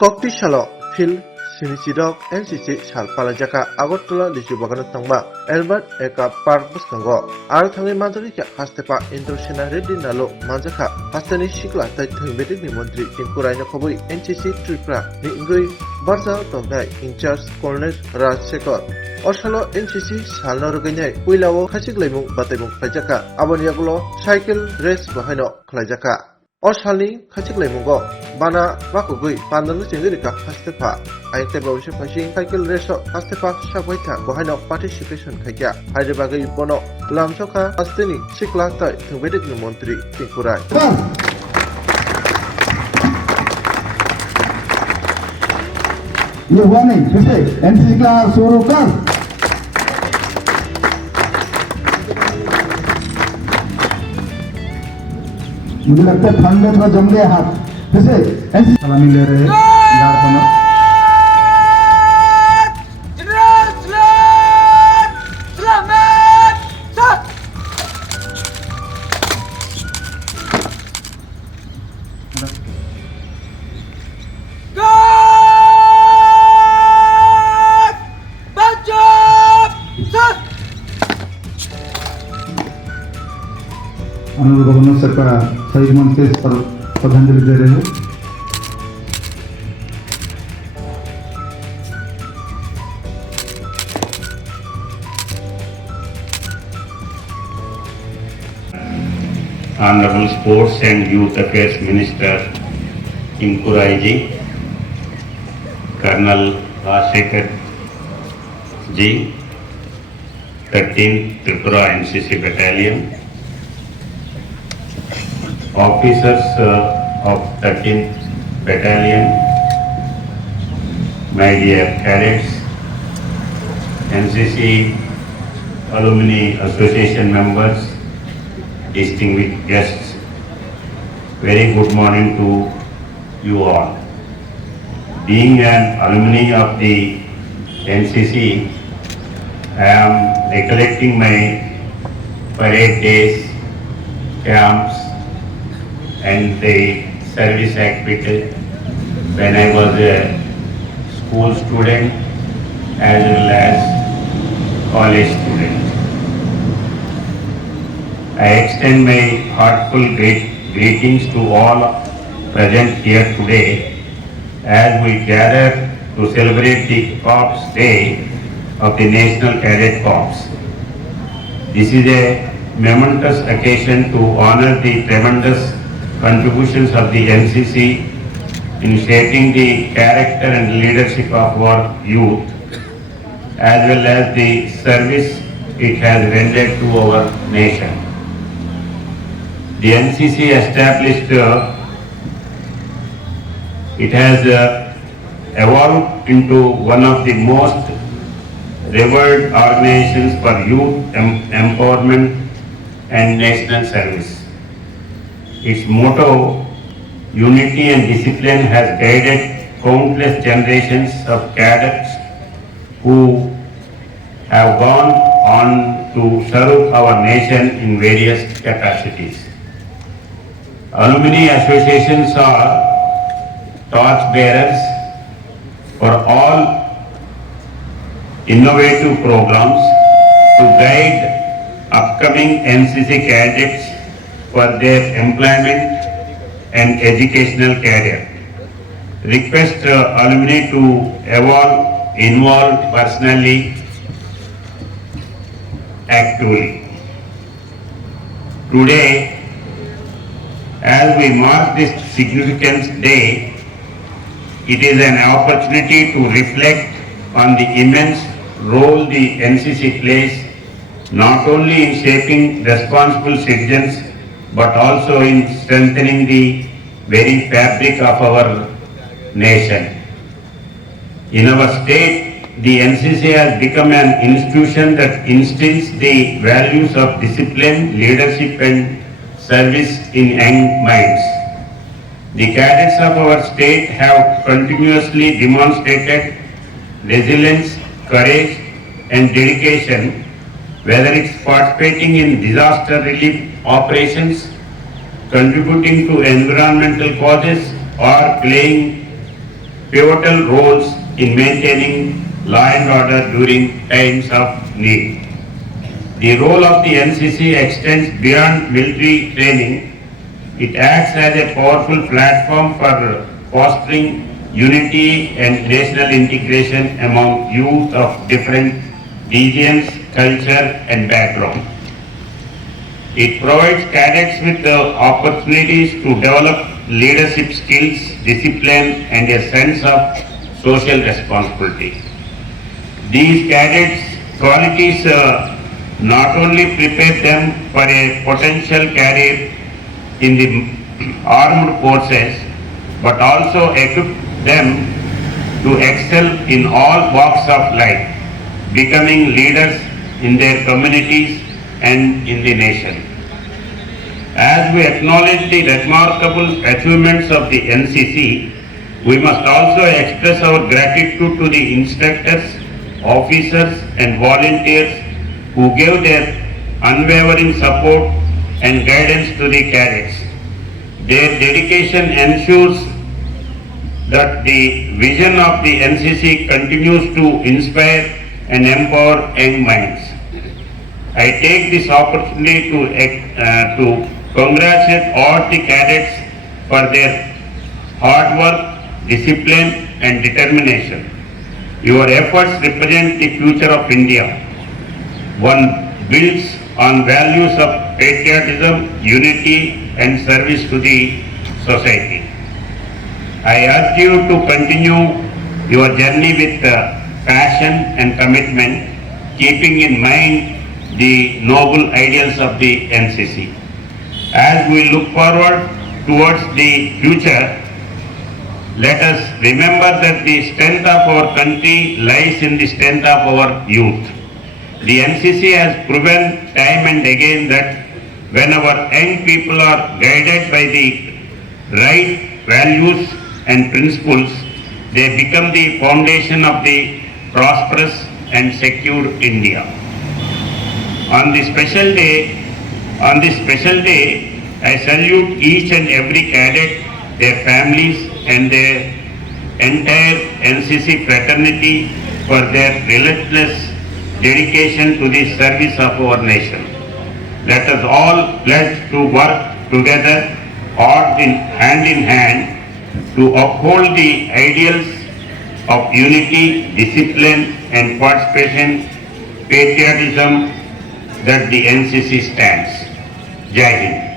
Kokti Shalo Phil Sinichidok NCC Salpalajaka Agotla Lisubagana Tangba Albert Eka Park Buskango Arthangi Manjarika Hastepa Indochina Reddy Nalo Manjaka Hastani Shikla Tangbeti Mimontri Tinkuraina Kobui NCC Tripra Ningui Barza Tongai in charge Colonel Rajsekar Oshalo NCC Salno Ruganyai Puilawo Khasik Lemung Batebung Klajaka Aboniagulo Cycle Race Bahino Klajaka Oshali Khachik Lemungo Bana Bakugui Pandanu Sindika Hastepa Aiteba Fashing Cycle Race Hastepa Shawaita Bohino Participation Kaya Hyderabagi Bono Lamsoka Astini Shiklata Tuvedik Montri Tikurai ये हुआ नहीं फिर से NCC class शुरू कर मुझे लगता है ठंड में थोड़ा जम गया हाथ फिर से एनसीसी सलामी ले रहे हैं गवर्नर सर का शहीद मंच से श्रद्धांजलि दे रहे हैं Honorable Sports and Youth Affairs Minister Tinkurai ji, Colonel Rajsekar ji, 13th Tripura NCC Battalion, officers of 13th Battalion, my dear cadets, NCC Alumni Association members, distinguished guests, very good morning to you all. Being an alumni of the NCC, I am recollecting my parade days, camps, and the service activity when I was a school student as well as college student. I extend my heartful greetings to all present here today as we gather to celebrate the Corps Day of the National Cadet Corps. This is a momentous occasion to honor the tremendous contributions of the NCC in shaping the character and leadership of our youth as well as the service it has rendered to our nation. The NCC established, it has evolved into one of the most revered organizations for youth empowerment and national service. Its motto, unity and discipline, has guided countless generations of cadets who have gone on to serve our nation in various capacities. Alumni associations are torch bearers for all innovative programs to guide upcoming NCC cadets for their employment and educational career. Request alumni to involve personally, actively. Today, as we mark this significant day, it is an opportunity to reflect on the immense role the NCC plays not only in shaping responsible citizens but also in strengthening the very fabric of our nation. In our state, the NCC has become an institution that instills the values of discipline, leadership and service in young minds. The cadets of our state have continuously demonstrated resilience, courage and dedication, whether it's participating in disaster relief operations, contributing to environmental causes or playing pivotal roles in maintaining law and order during times of need. The role of the NCC extends beyond military training. It acts as a powerful platform for fostering unity and national integration among youth of different regions, culture and background. It provides cadets with the opportunities to develop leadership skills, discipline and a sense of social responsibility. These cadets qualities not only prepare them for a potential career in the armed forces, but also equip them to excel in all walks of life, becoming leaders in their communities and in the nation. As we acknowledge the remarkable achievements of the NCC, we must also express our gratitude to the instructors, officers and volunteers who gave their unwavering support and guidance to the cadets. Their dedication ensures that the vision of the NCC continues to inspire and empower young minds. I take this opportunity to congratulate all the cadets for their hard work, discipline and determination. Your efforts represent the future of India. One builds on values of patriotism, unity and service to the society. I urge you to continue your journey with passion and commitment, keeping in mind the noble ideals of the NCC. As we look forward towards the future, let us remember that the strength of our country lies in the strength of our youth. The NCC has proven time and again that when our young people are guided by the right values and principles, they become the foundation of the prosperous and secure India. On this special day, I salute each and every cadet, their families and their entire NCC fraternity for their relentless dedication to the service of our nation. Let us all pledge to work together hand in hand to uphold the ideals of unity, discipline and participation, patriotism that the NCC stands. Jai Hind.